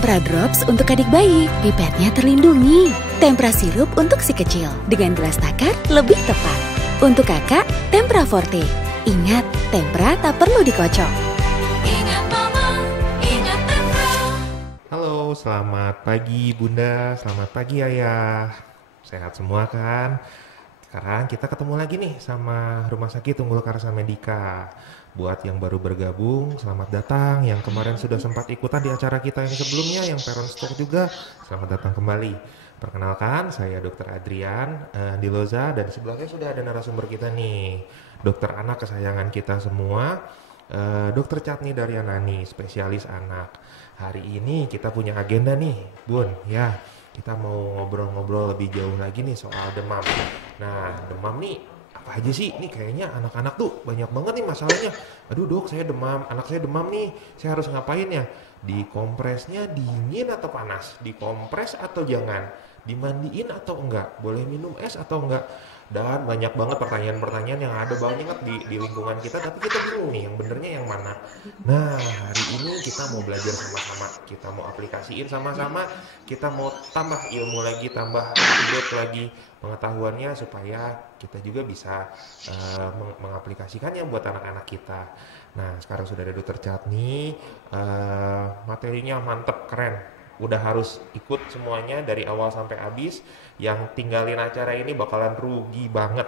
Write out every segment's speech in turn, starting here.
Tempra Drops untuk adik bayi, pipetnya terlindungi. Tempra Sirup untuk si kecil, dengan gelas takar lebih tepat. Untuk kakak, Tempra Forte. Ingat, Tempra tak perlu dikocok. Ingat mama, ingat Tempra. Halo, selamat pagi Bunda, selamat pagi Ayah. Sehat semua kan? Sekarang kita ketemu lagi nih sama Rumah Sakit Unggul Karsa Medika. Buat yang baru bergabung, selamat datang. Yang kemarin sudah sempat ikutan di acara kita yang sebelumnya, yang Parent Talk juga, selamat datang kembali. Perkenalkan, saya Dr. Adrian Diloza, dan di sebelahnya sudah ada narasumber kita nih, dokter anak kesayangan kita semua, Dr. Chatni Daryanani, spesialis anak. Hari ini kita punya agenda nih, Bun, ya. Kita mau ngobrol-ngobrol lebih jauh lagi nih soal demam. Nah, demam nih apa aja sih? Nih kayaknya anak-anak tuh banyak banget nih masalahnya. Aduh dok, saya demam, anak saya demam nih. Saya harus ngapain ya? Dikompresnya dingin atau panas? Dikompres atau jangan? Dimandiin atau enggak? Boleh minum es atau enggak? Dan banyak banget pertanyaan-pertanyaan yang ada banget di lingkungan kita, tapi kita bingung nih yang benernya yang mana. Nah, hari ini kita mau belajar sama-sama, kita mau aplikasiin sama-sama, kita mau tambah ilmu lagi, tambah update lagi pengetahuannya supaya kita juga bisa mengaplikasikannya buat anak-anak kita. Nah, sekarang sudah ada Dr. Chatni, materinya mantep, keren. Udah harus ikut semuanya dari awal sampai habis. Yang tinggalin acara ini bakalan rugi banget.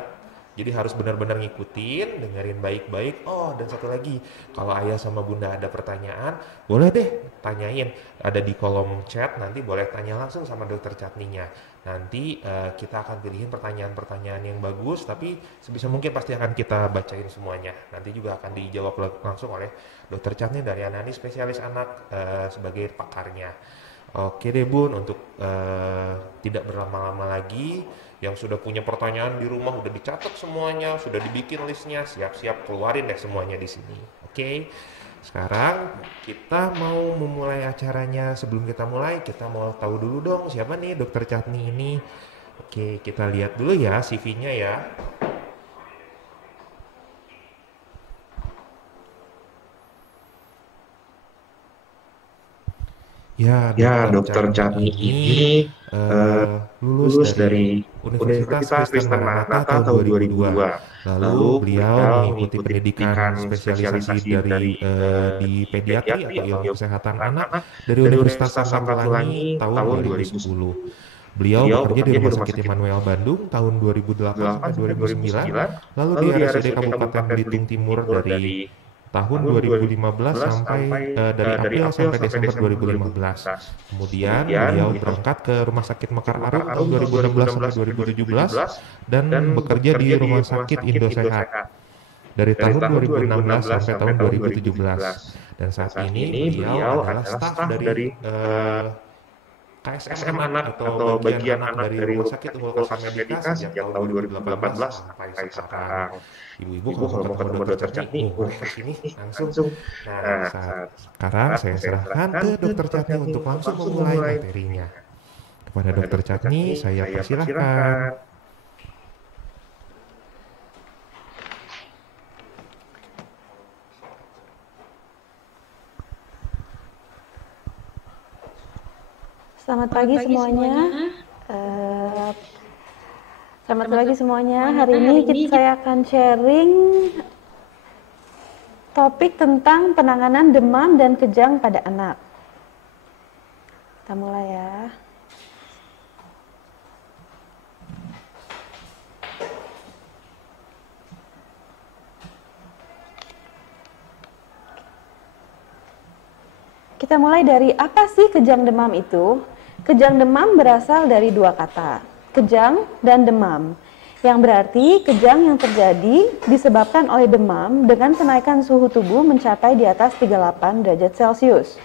Jadi harus benar-benar ngikutin, dengerin baik-baik. Oh, dan satu lagi, kalau ayah sama bunda ada pertanyaan, boleh deh tanyain. Ada di kolom chat, nanti boleh tanya langsung sama dokter Chatninya. Nanti kita akan pilihin pertanyaan-pertanyaan yang bagus, tapi sebisa mungkin pasti akan kita bacain semuanya. Nanti juga akan dijawab langsung oleh dokter Chatni Daryanani, spesialis anak sebagai pakarnya. Oke deh Bun, untuk tidak berlama-lama lagi, yang sudah punya pertanyaan di rumah udah dicatat semuanya, sudah dibikin listnya, siap-siap keluarin deh semuanya di sini. Oke, sekarang kita mau memulai acaranya. Sebelum kita mulai, kita mau tahu dulu dong siapa nih Dokter Chatni ini. Oke, kita lihat dulu ya CV-nya ya. Ya, Dokter Chatni ini lulus dari Universitas Kristen Maranatha tahun 2002. Lalu beliau mengikuti pendidikan spesialisasi di pediatri atau ilmu kesehatan anak dari Universitas Samratulangi tahun 2010. Beliau bekerja di Rumah Sakit Immanuel Bandung tahun 2008 sampai 2009, lalu di RSUD Kabupaten Belitung Timur dari tahun 2015 sampai dari April sampai Desember 2015. Kemudian beliau berangkat ke Rumah Sakit Mekar Aruk tahun 2016 sampai 2017 dan bekerja di Rumah Sakit Indosehat dari tahun 2016 sampai tahun 2017. Dan saat ini beliau adalah staf dari KSM anak atau bagian anak dari Rumah Sakit Unggul Karsa Medika sejak tahun 2018 sampai sekarang. Ibu-ibu kalau mau ketemu Dokter Chatni, boleh ke sini langsung. Nah, sekarang saya serahkan ke Dokter Chatni untuk langsung memulai materinya. Kepada Dokter Chatni, saya persilahkan. Selamat pagi semuanya. Selamat pagi semuanya. Hari ini saya akan sharing topik tentang penanganan demam dan kejang pada anak. Kita mulai ya. Kita mulai dari apa sih kejang demam itu? Kejang demam berasal dari dua kata, kejang dan demam, yang berarti kejang yang terjadi disebabkan oleh demam dengan kenaikan suhu tubuh mencapai di atas 38 derajat Celcius.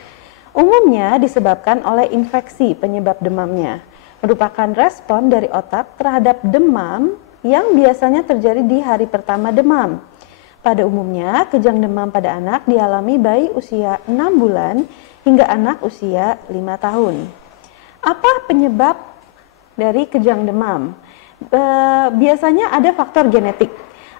Umumnya disebabkan oleh infeksi penyebab demamnya, merupakan respon dari otak terhadap demam yang biasanya terjadi di hari pertama demam. Pada umumnya, kejang demam pada anak dialami bayi usia 6 bulan hingga anak usia 5 tahun. Apa penyebab dari kejang demam? Biasanya ada faktor genetik.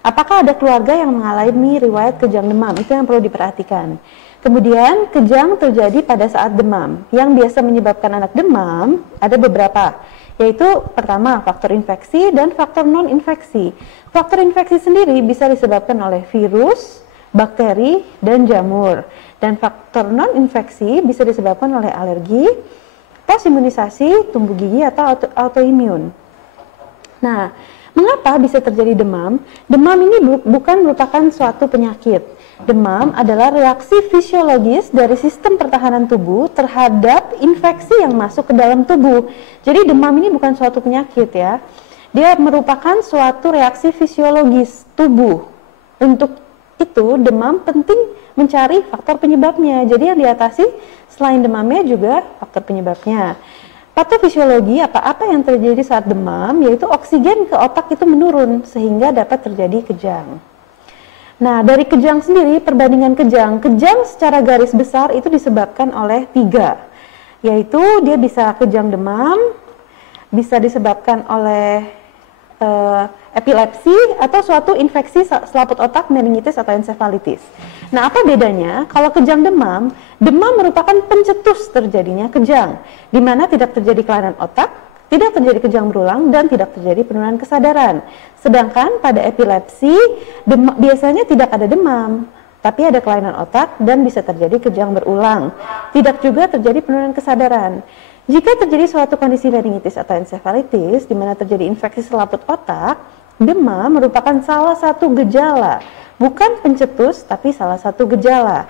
Apakah ada keluarga yang mengalami riwayat kejang demam? Itu yang perlu diperhatikan. Kemudian kejang terjadi pada saat demam. Yang biasa menyebabkan anak demam ada beberapa, yaitu pertama faktor infeksi dan faktor non-infeksi. Faktor infeksi sendiri bisa disebabkan oleh virus, bakteri, dan jamur. Dan faktor non-infeksi bisa disebabkan oleh alergi, tos imunisasi, tumbuh gigi, atau autoimun. Nah, mengapa bisa terjadi demam? Demam ini bukan merupakan suatu penyakit. Demam adalah reaksi fisiologis dari sistem pertahanan tubuh terhadap infeksi yang masuk ke dalam tubuh. Jadi demam ini bukan suatu penyakit ya. Dia merupakan suatu reaksi fisiologis tubuh. Untuk itu demam penting mencari faktor penyebabnya. Jadi yang diatasi selain demamnya juga faktor penyebabnya. Patofisiologi apa yang terjadi saat demam, yaitu oksigen ke otak itu menurun sehingga dapat terjadi kejang. Nah, dari kejang sendiri, perbandingan kejang secara garis besar itu disebabkan oleh 3, yaitu dia bisa kejang demam, bisa disebabkan oleh epilepsi atau suatu infeksi selaput otak, meningitis atau ensefalitis. Nah, apa bedanya? Kalau kejang demam merupakan pencetus terjadinya kejang, di mana tidak terjadi kelainan otak, tidak terjadi kejang berulang, dan tidak terjadi penurunan kesadaran. Sedangkan pada epilepsi, biasanya tidak ada demam, tapi ada kelainan otak dan bisa terjadi kejang berulang. Tidak juga terjadi penurunan kesadaran. Jika terjadi suatu kondisi meningitis atau ensefalitis, di mana terjadi infeksi selaput otak, demam merupakan salah satu gejala, bukan pencetus, tapi salah satu gejala.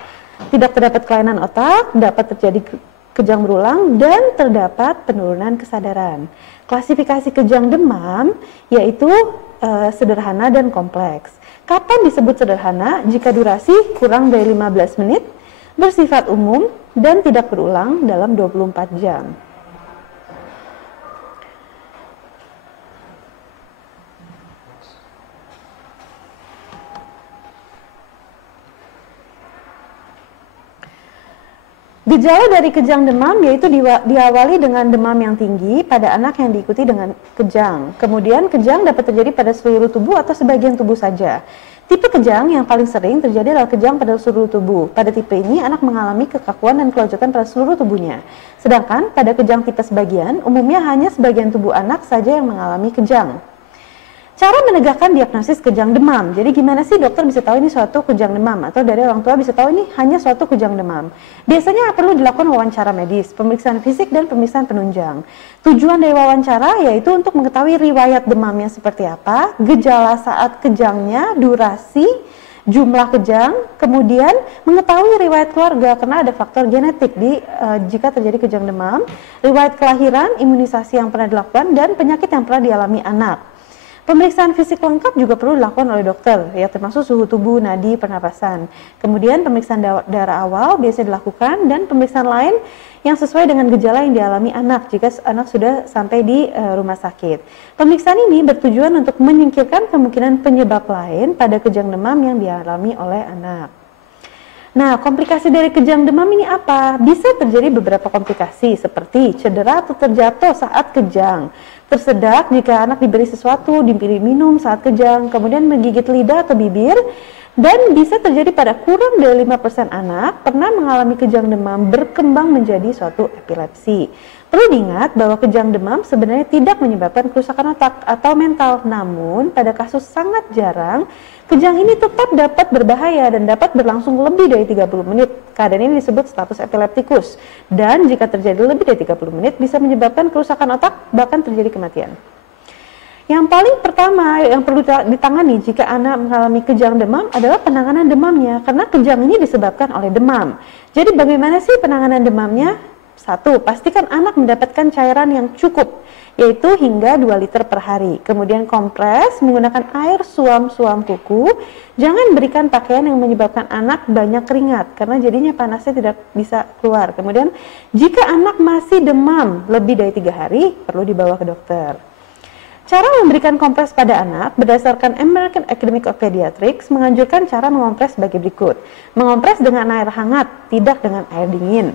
Tidak terdapat kelainan otak, dapat terjadi kejang berulang, dan terdapat penurunan kesadaran. Klasifikasi kejang demam yaitu sederhana dan kompleks. Kapan disebut sederhana? Jika durasi kurang dari 15 menit, bersifat umum, dan tidak berulang dalam 24 jam. Gejala dari kejang demam yaitu diawali dengan demam yang tinggi pada anak yang diikuti dengan kejang. Kemudian kejang dapat terjadi pada seluruh tubuh atau sebagian tubuh saja. Tipe kejang yang paling sering terjadi adalah kejang pada seluruh tubuh. Pada tipe ini anak mengalami kekakuan dan kelojotan pada seluruh tubuhnya. Sedangkan pada kejang tipe sebagian, umumnya hanya sebagian tubuh anak saja yang mengalami kejang. Cara menegakkan diagnosis kejang demam. Jadi gimana sih dokter bisa tahu ini suatu kejang demam, atau dari orang tua bisa tahu ini hanya suatu kejang demam? Biasanya perlu dilakukan wawancara medis, pemeriksaan fisik, dan pemeriksaan penunjang. Tujuan dari wawancara yaitu untuk mengetahui riwayat demamnya seperti apa, gejala saat kejangnya, durasi, jumlah kejang, kemudian mengetahui riwayat keluarga karena ada faktor genetik jika terjadi kejang demam, riwayat kelahiran, imunisasi yang pernah dilakukan, dan penyakit yang pernah dialami anak. Pemeriksaan fisik lengkap juga perlu dilakukan oleh dokter, ya termasuk suhu tubuh, nadi, pernapasan. Kemudian pemeriksaan darah awal biasa dilakukan, dan pemeriksaan lain yang sesuai dengan gejala yang dialami anak jika anak sudah sampai di rumah sakit. Pemeriksaan ini bertujuan untuk menyingkirkan kemungkinan penyebab lain pada kejang demam yang dialami oleh anak. Nah, komplikasi dari kejang demam ini apa? Bisa terjadi beberapa komplikasi seperti cedera atau terjatuh saat kejang, tersedak jika anak diberi sesuatu, diberi minum saat kejang, kemudian menggigit lidah atau bibir, dan bisa terjadi pada kurang dari 5% anak pernah mengalami kejang demam berkembang menjadi suatu epilepsi. Perlu diingat bahwa kejang demam sebenarnya tidak menyebabkan kerusakan otak atau mental, namun pada kasus sangat jarang, kejang ini tetap dapat berbahaya dan dapat berlangsung lebih dari 30 menit. Keadaan ini disebut status epileptikus, dan jika terjadi lebih dari 30 menit bisa menyebabkan kerusakan otak, bahkan terjadi kematian. Yang paling pertama yang perlu ditangani jika anak mengalami kejang demam adalah penanganan demamnya, karena kejang ini disebabkan oleh demam. Jadi bagaimana sih penanganan demamnya? 1. Pastikan anak mendapatkan cairan yang cukup, yaitu hingga 2 liter per hari. Kemudian kompres menggunakan air suam-suam kuku. Jangan berikan pakaian yang menyebabkan anak banyak keringat, karena jadinya panasnya tidak bisa keluar. Kemudian jika anak masih demam lebih dari 3 hari, perlu dibawa ke dokter. Cara memberikan kompres pada anak berdasarkan American Academy of Pediatrics menganjurkan cara mengompres sebagai berikut. Mengompres dengan air hangat, tidak dengan air dingin.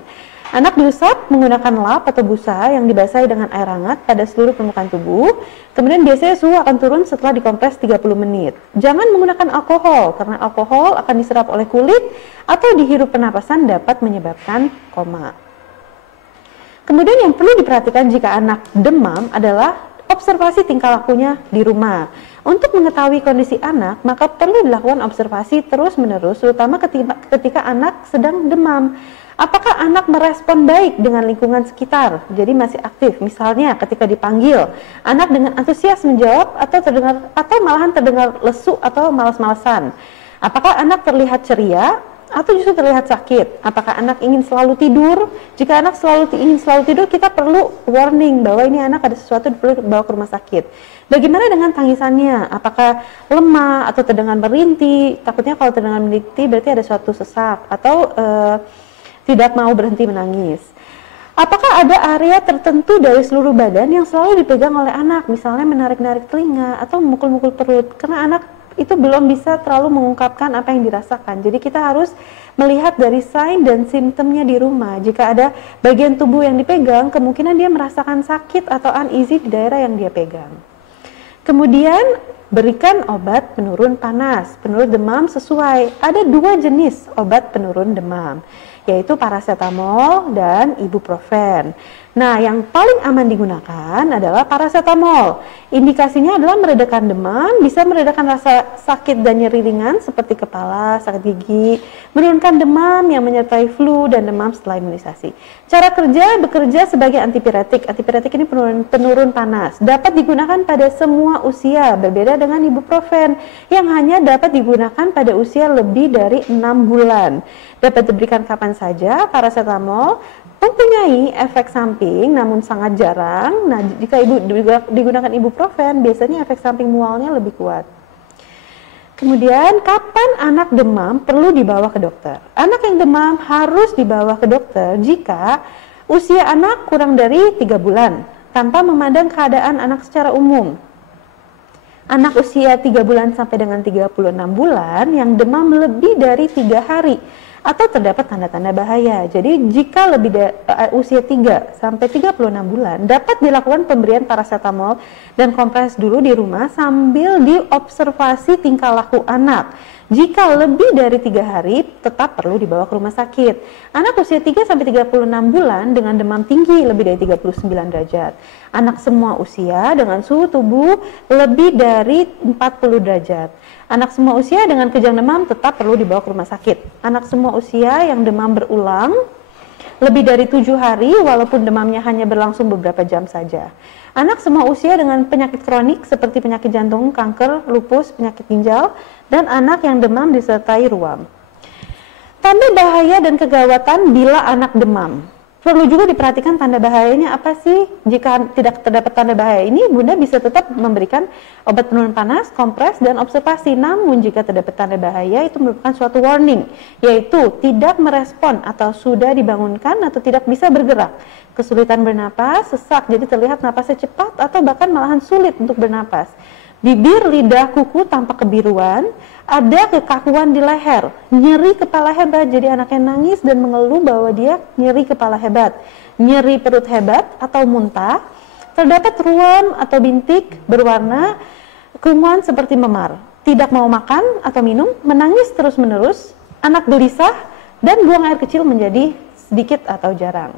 Anak diusap menggunakan lap atau busa yang dibasahi dengan air hangat pada seluruh permukaan tubuh. Kemudian biasanya suhu akan turun setelah dikompres 30 menit. Jangan menggunakan alkohol, karena alkohol akan diserap oleh kulit atau dihirup pernapasan dapat menyebabkan koma. Kemudian yang perlu diperhatikan jika anak demam adalah observasi tingkah lakunya di rumah. Untuk mengetahui kondisi anak, maka perlu dilakukan observasi terus-menerus, terutama ketika anak sedang demam. Apakah anak merespon baik dengan lingkungan sekitar, jadi masih aktif? Misalnya ketika dipanggil, anak dengan antusias menjawab atau malahan terdengar lesu atau malas-malasan. Apakah anak terlihat ceria atau justru terlihat sakit? Apakah anak ingin selalu tidur? Jika anak ingin selalu tidur, kita perlu warning bahwa ini anak ada sesuatu yang perlu dibawa ke rumah sakit. Bagaimana dengan tangisannya? Apakah lemah atau terdengar merintih? Takutnya kalau terdengar merintih berarti ada suatu sesak atau tidak mau berhenti menangis. Apakah ada area tertentu dari seluruh badan yang selalu dipegang oleh anak? Misalnya menarik-narik telinga atau memukul-mukul perut, karena anak itu belum bisa terlalu mengungkapkan apa yang dirasakan. Jadi kita harus melihat dari sign dan simptomnya di rumah. Jika ada bagian tubuh yang dipegang, kemungkinan dia merasakan sakit atau uneasy di daerah yang dia pegang. Kemudian berikan obat penurun panas, penurun demam sesuai. Ada 2 jenis obat penurun demam, yaitu paracetamol dan ibuprofen. Nah, yang paling aman digunakan adalah paracetamol. Indikasinya adalah meredakan demam, bisa meredakan rasa sakit dan nyeri ringan seperti kepala, sakit gigi, menurunkan demam yang menyertai flu dan demam setelah imunisasi. Cara kerja, bekerja sebagai antipiretik. Antipiretik ini penurun panas. Dapat digunakan pada semua usia, berbeda dengan ibuprofen yang hanya dapat digunakan pada usia lebih dari 6 bulan. Dapat diberikan kapan saja. Paracetamol mempunyai efek samping namun sangat jarang. Nah, jika digunakan ibuprofen, biasanya efek samping mualnya lebih kuat. Kemudian, kapan anak demam perlu dibawa ke dokter? Anak yang demam harus dibawa ke dokter jika usia anak kurang dari 3 bulan, tanpa memandang keadaan anak secara umum. Anak usia 3 bulan sampai dengan 36 bulan yang demam lebih dari 3 hari atau terdapat tanda-tanda bahaya. Jadi jika lebih usia 3 sampai 36 bulan, dapat dilakukan pemberian paracetamol dan kompres dulu di rumah sambil diobservasi tingkah laku anak. Jika lebih dari 3 hari, tetap perlu dibawa ke rumah sakit. Anak usia 3 sampai 36 bulan dengan demam tinggi lebih dari 39 derajat. Anak semua usia dengan suhu tubuh lebih dari 40 derajat. Anak semua usia dengan kejang demam tetap perlu dibawa ke rumah sakit. Anak semua usia yang demam berulang lebih dari 7 hari walaupun demamnya hanya berlangsung beberapa jam saja. Anak semua usia dengan penyakit kronik seperti penyakit jantung, kanker, lupus, penyakit ginjal, dan anak yang demam disertai ruam. Tanda bahaya dan kegawatan bila anak demam. Perlu juga diperhatikan tanda bahayanya apa sih. Jika tidak terdapat tanda bahaya ini, Bunda bisa tetap memberikan obat penurun panas, kompres, dan observasi. Namun jika terdapat tanda bahaya, itu merupakan suatu warning, yaitu tidak merespon atau sudah dibangunkan atau tidak bisa bergerak, kesulitan bernapas, sesak, jadi terlihat napasnya cepat atau bahkan malahan sulit untuk bernapas. Bibir, lidah, kuku tampak kebiruan, ada kekakuan di leher, nyeri kepala hebat, jadi anaknya nangis dan mengeluh bahwa dia nyeri kepala hebat, nyeri perut hebat atau muntah, terdapat ruam atau bintik berwarna keunguan seperti memar, tidak mau makan atau minum, menangis terus-menerus, anak gelisah, dan buang air kecil menjadi sedikit atau jarang.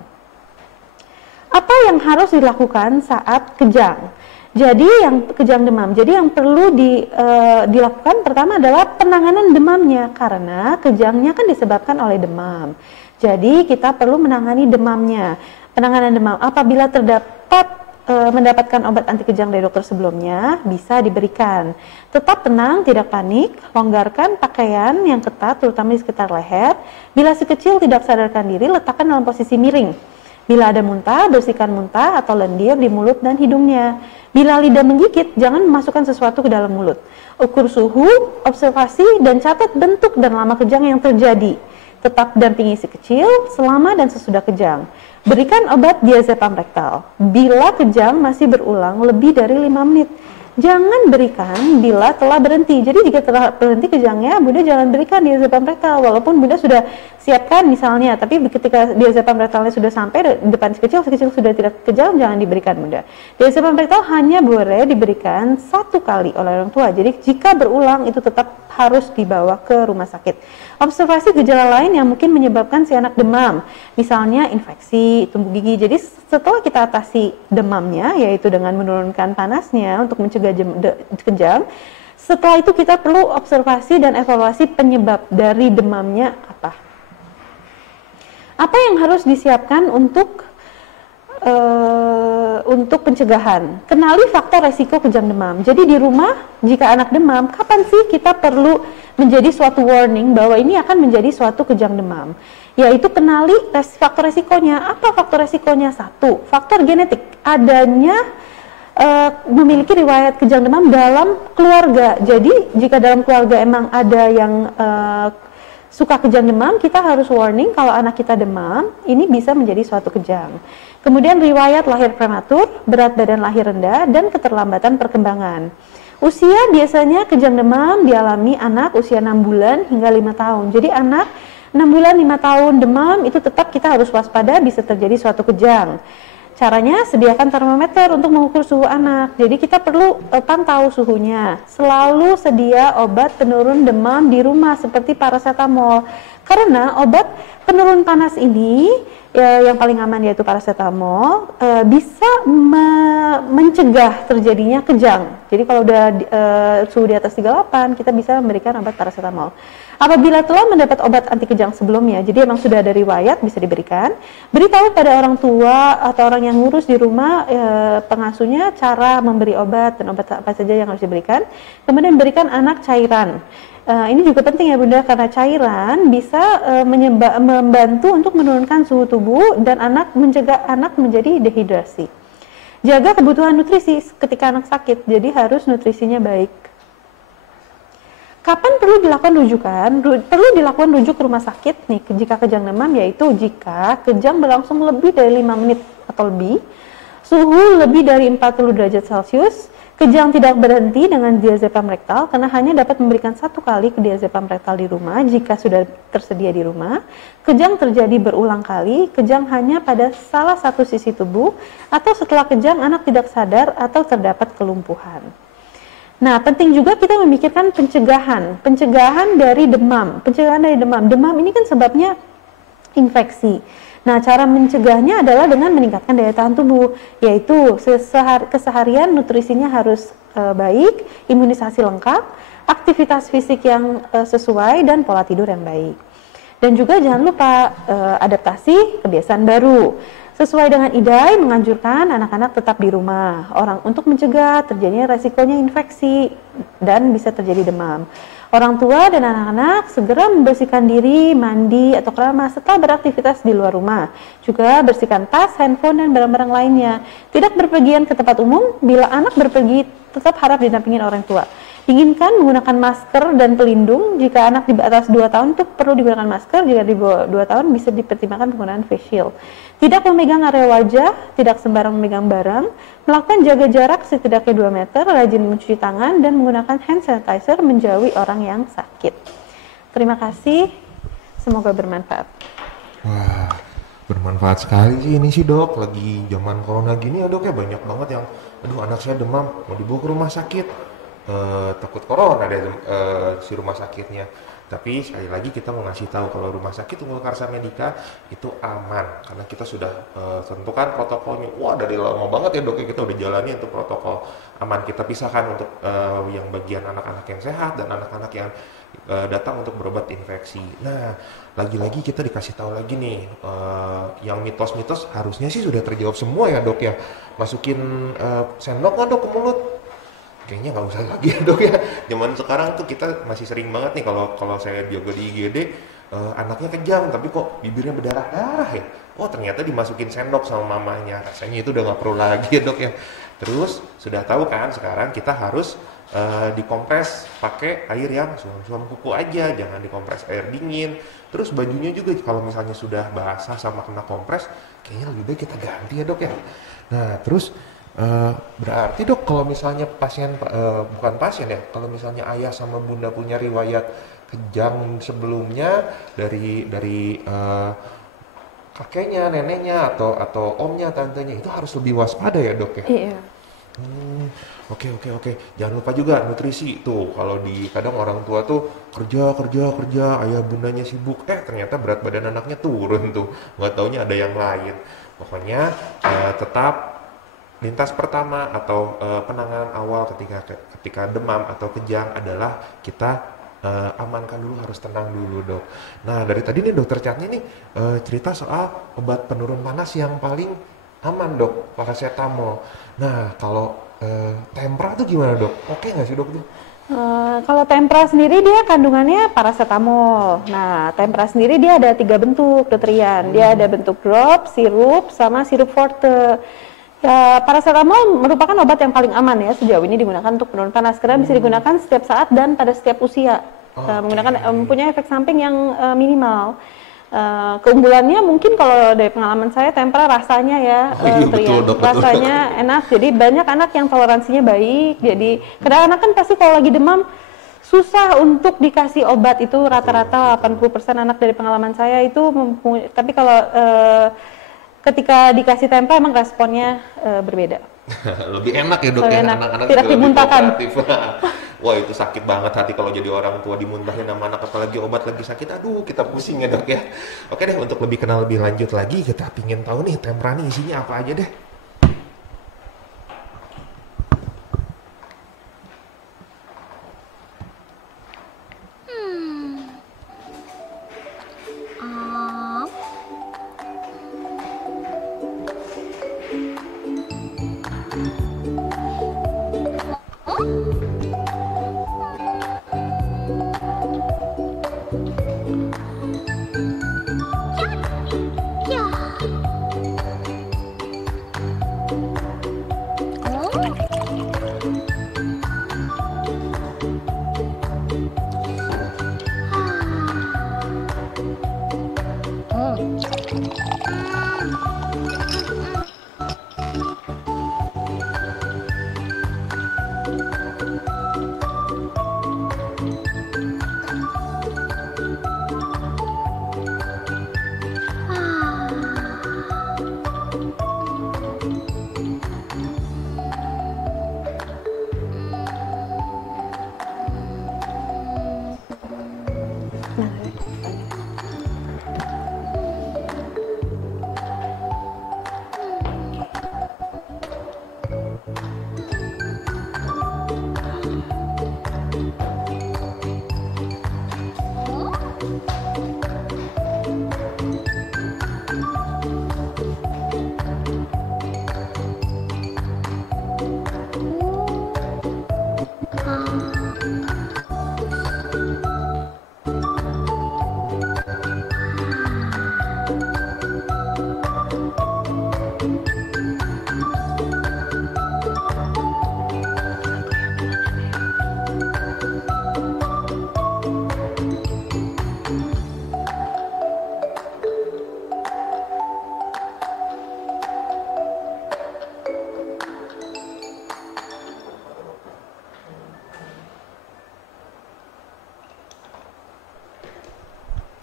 Apa yang harus dilakukan saat kejang? Jadi yang kejang demam, jadi yang perlu dilakukan pertama adalah penanganan demamnya, karena kejangnya kan disebabkan oleh demam. Jadi kita perlu menangani demamnya. Penanganan demam apabila terdapat mendapatkan obat anti kejang dari dokter sebelumnya bisa diberikan. Tetap tenang, tidak panik, longgarkan pakaian yang ketat terutama di sekitar leher. Bila si kecil tidak sadarkan diri, letakkan dalam posisi miring. Bila ada muntah, bersihkan muntah atau lendir di mulut dan hidungnya. Bila lidah menggigit, jangan memasukkan sesuatu ke dalam mulut. Ukur suhu, observasi, dan catat bentuk dan lama kejang yang terjadi. Tetap dampingi si kecil selama dan sesudah kejang. Berikan obat diazepam rektal. Bila kejang masih berulang lebih dari 5 menit. Jangan berikan bila telah berhenti. Jadi jika telah berhenti kejangnya, Bunda jangan berikan diazepam rektal. Walaupun Bunda sudah siapkan misalnya, tapi ketika diazepam rektalnya sudah sampai di depan si kecil sudah tidak kejang, jangan diberikan Bunda. Diazepam rektal hanya boleh diberikan 1 kali oleh orang tua. Jadi jika berulang itu tetap harus dibawa ke rumah sakit. Observasi gejala lain yang mungkin menyebabkan si anak demam, misalnya infeksi tumbuh gigi. Jadi setelah kita atasi demamnya, yaitu dengan menurunkan panasnya untuk mencegah kejang, setelah itu kita perlu observasi dan evaluasi penyebab dari demamnya apa. Apa yang harus disiapkan untuk pencegahan? Kenali faktor resiko kejang demam. Jadi di rumah jika anak demam, kapan sih kita perlu menjadi suatu warning bahwa ini akan menjadi suatu kejang demam? Yaitu kenali faktor resikonya. Apa faktor resikonya? 1, faktor genetik. Adanya memiliki riwayat kejang demam dalam keluarga. Jadi jika dalam keluarga emang ada yang suka kejang demam, kita harus warning kalau anak kita demam, ini bisa menjadi suatu kejang. Kemudian riwayat lahir prematur, berat badan lahir rendah, dan keterlambatan perkembangan. Usia biasanya kejang demam dialami anak usia 6 bulan hingga 5 tahun. Jadi anak 6 bulan 5 tahun demam itu tetap kita harus waspada, bisa terjadi suatu kejang. Caranya sediakan termometer untuk mengukur suhu anak. Jadi kita perlu pantau suhunya. Selalu sedia obat penurun demam di rumah seperti paracetamol. Karena obat penurun panas ini yang paling aman yaitu paracetamol bisa mencegah terjadinya kejang. Jadi kalau udah suhu di atas 38 kita bisa memberikan obat paracetamol. Apabila telah mendapat obat anti kejang sebelumnya, jadi memang sudah ada riwayat bisa diberikan, beritahu pada orang tua atau orang yang ngurus di rumah pengasuhnya cara memberi obat dan obat apa saja yang harus diberikan. Kemudian berikan anak cairan. Ini juga penting ya Bunda, karena cairan bisa membantu untuk menurunkan suhu tubuh dan mencegah anak menjadi dehidrasi. Jaga kebutuhan nutrisi ketika anak sakit, jadi harus nutrisinya baik. Kapan perlu dilakukan rujukan? Perlu dilakukan rujuk ke rumah sakit nih jika kejang demam, yaitu jika kejang berlangsung lebih dari 5 menit atau lebih, suhu lebih dari 40 derajat Celcius, kejang tidak berhenti dengan diazepam rektal karena hanya dapat memberikan 1 kali ke diazepam rektal di rumah jika sudah tersedia di rumah, kejang terjadi berulang kali, kejang hanya pada salah satu sisi tubuh, atau setelah kejang anak tidak sadar atau terdapat kelumpuhan. Nah, penting juga kita memikirkan pencegahan dari demam. Demam ini kan sebabnya infeksi. Nah, cara mencegahnya adalah dengan meningkatkan daya tahan tubuh, yaitu keseharian nutrisinya harus baik, imunisasi lengkap, aktivitas fisik yang sesuai, dan pola tidur yang baik. Dan juga jangan lupa adaptasi kebiasaan baru. Sesuai dengan IDAI menganjurkan anak-anak tetap di rumah untuk mencegah terjadinya resikonya infeksi dan bisa terjadi demam. Orang tua dan anak-anak segera membersihkan diri, mandi atau keramas setelah beraktivitas di luar rumah. Juga bersihkan tas, handphone, dan barang-barang lainnya. Tidak berpergian ke tempat umum. Bila anak berpergi, tetap harap didampingin orang tua. Inginkan menggunakan masker dan pelindung. Jika anak di atas 2 tahun itu perlu digunakan masker, jika di bawah 2 tahun bisa dipertimbangkan penggunaan face shield. Tidak memegang area wajah, tidak sembarang memegang barang, melakukan jaga jarak setidaknya 2 meter, rajin mencuci tangan, dan menggunakan hand sanitizer menjauhi orang yang sakit. Terima kasih, semoga bermanfaat. Wah, bermanfaat sekali sih ini sih Dok. Lagi zaman corona gini ya Dok ya, banyak banget yang aduh anak saya demam, mau dibawa ke rumah sakit. Takut corona deh si rumah sakitnya. Tapi sekali lagi kita mau ngasih tahu kalau rumah sakit Unggul Karsa Medika itu aman karena kita sudah tentukan protokolnya. Wah, dari lama banget ya Dok, kita udah jalani untuk protokol aman. Kita pisahkan untuk yang bagian anak-anak yang sehat dan anak-anak yang datang untuk berobat infeksi. Nah, lagi-lagi kita dikasih tahu lagi nih yang mitos-mitos harusnya sih sudah terjawab semua ya Dok ya. Masukin sendok nggak Dok ke mulut? Kayaknya nggak usah lagi ya Dok ya. Zaman sekarang tuh kita masih sering banget nih kalau saya jaga di IGD anaknya kejang tapi kok bibirnya berdarah-darah ya. Oh, ternyata dimasukin sendok sama mamanya. Rasanya itu udah nggak perlu lagi ya Dok ya. Terus sudah tahu kan sekarang kita harus dikompres pakai air yang suam-suam kuku aja, jangan dikompres air dingin. Terus bajunya juga kalau misalnya sudah basah sama kena kompres, kayaknya lebih baik kita ganti ya Dok ya. Nah, terus Berarti dok, kalau misalnya bukan pasien ya, kalau misalnya ayah sama bunda punya riwayat kejang sebelumnya dari kakeknya, neneknya, atau omnya, tantenya, itu harus lebih waspada ya dok ya? Iya. Oke oke oke. Jangan lupa juga nutrisi tuh. Kalau di kadang orang tua tuh kerja kerja kerja, ayah bundanya sibuk, ternyata berat badan anaknya turun tuh. Nggak taunya ada yang lain. Pokoknya tetap lintas pertama atau penanganan awal ketika demam atau kejang adalah kita amankan dulu, harus tenang dulu dok. Nah dari tadi nih dokter Chatnya nih cerita soal obat penurun panas yang paling aman dok, paracetamol. Nah kalau tempra tuh gimana dok? Oke nggak sih dok tuh? Kalau tempra sendiri dia kandungannya paracetamol. Nah, tempra sendiri dia ada 3 bentuk, Dokter Ian. Dia ada bentuk drop, sirup, sama sirup forte. Ya, paracetamol merupakan obat yang paling aman ya sejauh ini digunakan untuk penurun panas karena bisa digunakan setiap saat dan pada setiap usia. Mempunyai efek samping yang minimal. Keunggulannya mungkin kalau dari pengalaman saya tempra rasanya ya, Betul, dok, betul. rasanya enak. Jadi banyak anak yang toleransinya baik. Jadi kadang anak kan pasti kalau lagi demam susah untuk dikasih obat, itu rata-rata 80% anak dari pengalaman saya itu tapi kalau ketika dikasih tempra emang responnya berbeda. Lebih enak ya dok Lebih ya, enak. anak-anak Tidak juga lebih dimuntahkan. kooperatif. Wah itu sakit banget hati kalau jadi orang tua dimuntahin sama anak, apalagi obat lagi sakit. Aduh kita pusing ya dok ya. Oke deh, untuk lebih kenal lebih lanjut lagi, kita pingin tahu nih tempra nih isinya apa aja deh.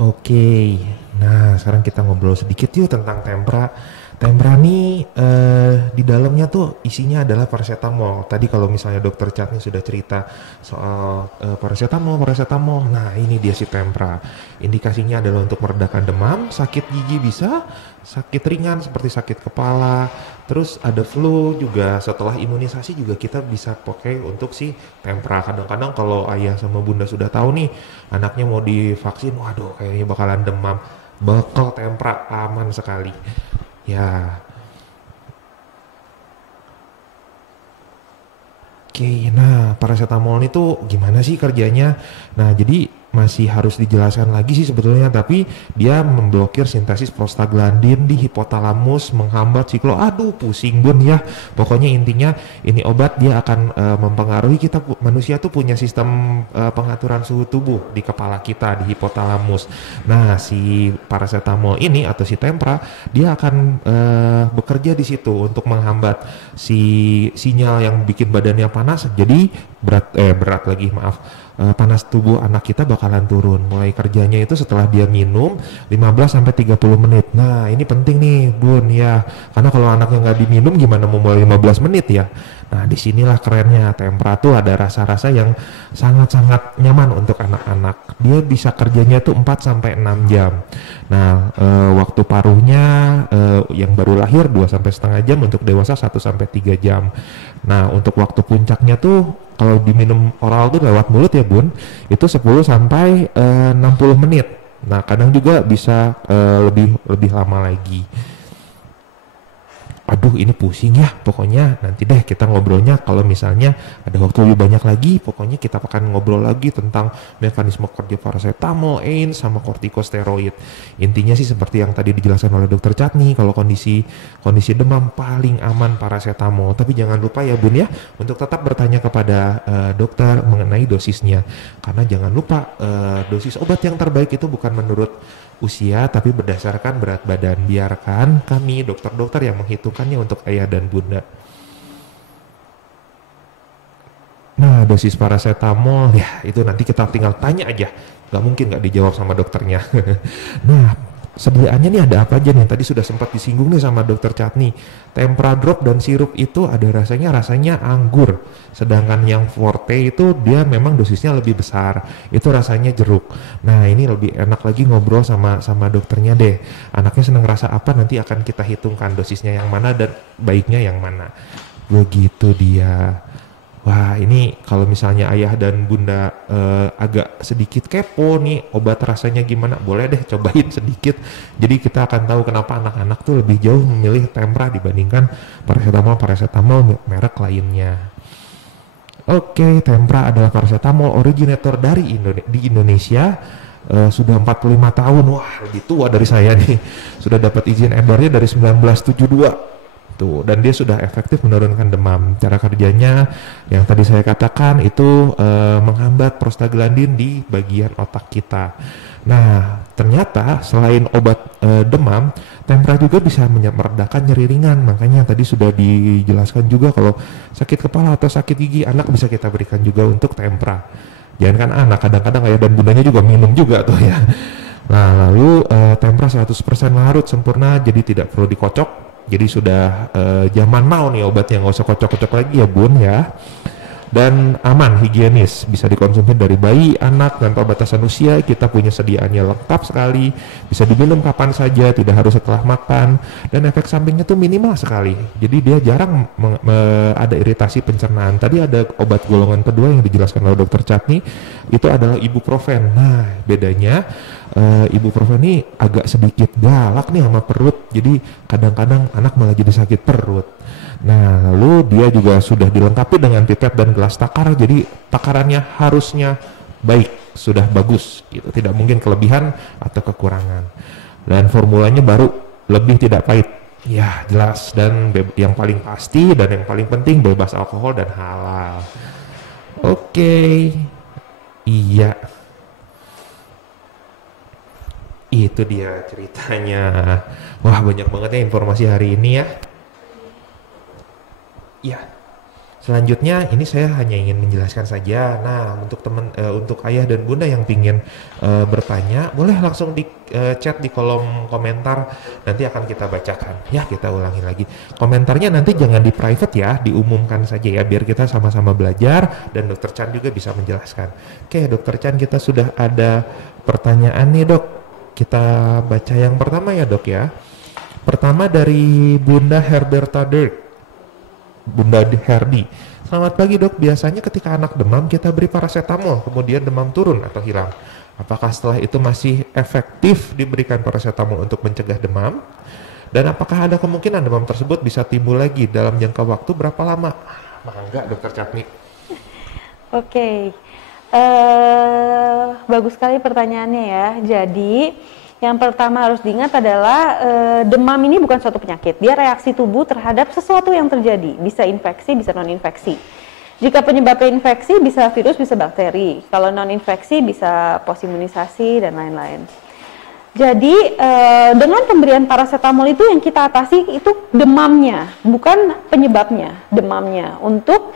Oke, nah sekarang kita ngobrol sedikit yuk tentang tempra. Tempra nih di dalamnya tuh isinya adalah paracetamol. Tadi kalau misalnya dokter Chatnya sudah cerita soal paracetamol. Nah ini dia si tempra. Indikasinya adalah untuk meredakan demam, sakit gigi bisa, sakit ringan seperti sakit kepala, terus ada flu juga. Setelah imunisasi juga kita bisa pakai untuk si tempra. Kadang-kadang kalau ayah sama bunda sudah tahu nih anaknya mau divaksin, waduh kayaknya bakalan demam, bekal tempra aman sekali. Ya. Oke, nah paracetamol itu gimana sih kerjanya? Nah, jadi masih harus dijelaskan lagi sih sebetulnya, tapi dia memblokir sintesis prostaglandin di hipotalamus, menghambat siklo. Aduh, pusing bun ya. Pokoknya intinya ini obat dia akan mempengaruhi kita, manusia tuh punya sistem pengaturan suhu tubuh di kepala kita, di hipotalamus. Nah, si paracetamol ini atau si Tempra dia akan bekerja di situ untuk menghambat si sinyal yang bikin badannya panas. Jadi berat lagi, maaf. Panas tubuh anak kita bakalan turun. Mulai kerjanya itu setelah dia minum 15 sampai 30 menit. Nah, ini penting nih, Bun ya. Karena kalau anaknya nggak diminum gimana mau mulai 15 menit ya. Nah, disinilah kerennya Tempra tuh ada rasa-rasa yang sangat-sangat nyaman untuk anak-anak. Dia bisa kerjanya tuh 4 sampai 6 jam. Nah, waktu paruhnya yang baru lahir 2 sampai setengah jam, untuk dewasa 1 sampai 3 jam. Nah, untuk waktu puncaknya tuh kalau diminum oral tuh lewat mulut ya Bun, itu 10 sampai 60 menit. Nah, kadang juga bisa lebih lama lagi. Aduh, ini pusing ya. Pokoknya nanti deh kita ngobrolnya kalau misalnya ada waktu lebih banyak lagi. Pokoknya kita akan ngobrol lagi tentang mekanisme kerja paracetamol, AINES, sama kortikosteroid. Intinya sih seperti yang tadi dijelaskan oleh Dokter Chatni, kalau kondisi demam paling aman paracetamol. Tapi jangan lupa ya Bun ya, untuk tetap bertanya kepada dokter mengenai dosisnya. Karena jangan lupa dosis obat yang terbaik itu bukan menurut usia, tapi berdasarkan berat badan. Biarkan kami dokter-dokter yang menghitungkannya untuk ayah dan bunda. Nah, dosis paracetamol ya itu nanti kita tinggal tanya aja, nggak mungkin nggak dijawab sama dokternya. Nah, sediaannya nih ada apa aja nih? Tadi sudah sempat disinggung nih sama Dokter Chatni. Tempra drop dan sirup itu ada rasanya anggur. Sedangkan yang forte itu dia memang dosisnya lebih besar. Itu rasanya jeruk. Nah, ini lebih enak lagi ngobrol sama dokternya deh. Anaknya senang rasa apa, nanti akan kita hitungkan dosisnya yang mana dan baiknya yang mana. Begitu dia. Wah, ini kalau misalnya ayah dan bunda agak sedikit kepo nih obat rasanya gimana, boleh deh cobain sedikit. Jadi kita akan tahu kenapa anak-anak tuh lebih jauh memilih Tempra dibandingkan paracetamol merek lainnya. Oke, Tempra adalah paracetamol originator di Indonesia. Sudah 45 tahun, wah lebih tua dari saya nih. Sudah dapat izin edarnya dari 1972. Tuh, dan dia sudah efektif menurunkan demam. Cara kerjanya yang tadi saya katakan itu menghambat prostaglandin di bagian otak kita. Nah, ternyata selain obat demam, Tempra juga bisa meredakan nyeri ringan. Makanya tadi sudah dijelaskan juga kalau sakit kepala atau sakit gigi, anak bisa kita berikan juga untuk Tempra. Jangan kan anak, kadang-kadang ayah dan bundanya juga minum juga tuh ya. Nah, lalu Tempra 100% larut sempurna, jadi tidak perlu dikocok. Jadi sudah zaman now nih obatnya, nggak usah kocok-kocok lagi ya Bun ya. Dan aman, higienis, bisa dikonsumsi dari bayi, anak, tanpa batasan usia. Kita punya sediaannya lengkap sekali, bisa diminum kapan saja, tidak harus setelah makan, dan efek sampingnya tuh minimal sekali. Jadi dia jarang ada iritasi pencernaan. Tadi ada obat golongan kedua yang dijelaskan oleh Dokter Chatni, itu adalah ibuprofen. Nah, bedanya ibuprofen ini agak sedikit galak nih sama perut, jadi kadang-kadang anak malah jadi sakit perut. Nah, lalu dia juga sudah dilengkapi dengan pipet dan gelas takar, jadi takarannya harusnya baik, sudah bagus gitu, tidak mungkin kelebihan atau kekurangan. Dan formulanya baru, lebih tidak pahit. Ya, jelas, dan yang paling pasti dan yang paling penting bebas alkohol dan halal. Oke. Iya. Itu dia ceritanya. Wah, banyak banget ya informasi hari ini ya. Ya, selanjutnya ini saya hanya ingin menjelaskan saja. Nah, untuk ayah dan bunda yang ingin bertanya, boleh langsung di chat di kolom komentar. Nanti akan kita bacakan. Ya, kita ulangi lagi. Komentarnya nanti jangan di private ya, diumumkan saja ya, biar kita sama-sama belajar dan Dokter Chan juga bisa menjelaskan. Oke, Dokter Chan, kita sudah ada pertanyaan nih Dok. Kita baca yang pertama ya Dok ya. Pertama dari Bunda Herberta Dirk. Bunda Herdi. Selamat pagi Dok, biasanya ketika anak demam kita beri paracetamol, kemudian demam turun atau hilang. Apakah setelah itu masih efektif diberikan paracetamol untuk mencegah demam? Dan apakah ada kemungkinan demam tersebut bisa timbul lagi dalam jangka waktu berapa lama? Mangga Dokter Chatni. Oke. Bagus sekali pertanyaannya ya. Jadi yang pertama harus diingat adalah demam ini bukan suatu penyakit. Dia reaksi tubuh terhadap sesuatu yang terjadi. Bisa infeksi, bisa non-infeksi. Jika penyebabnya infeksi bisa virus, bisa bakteri. Kalau non-infeksi bisa posimunisasi dan lain-lain. Jadi dengan pemberian paracetamol itu yang kita atasi itu demamnya, bukan penyebabnya, demamnya untuk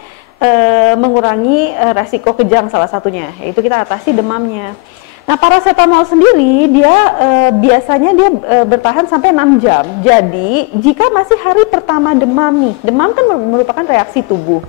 mengurangi resiko kejang salah satunya, yaitu kita atasi demamnya. Nah, paracetamol sendiri dia biasanya dia bertahan sampai 6 jam. Jadi jika masih hari pertama demam nih, demam kan merupakan reaksi tubuh.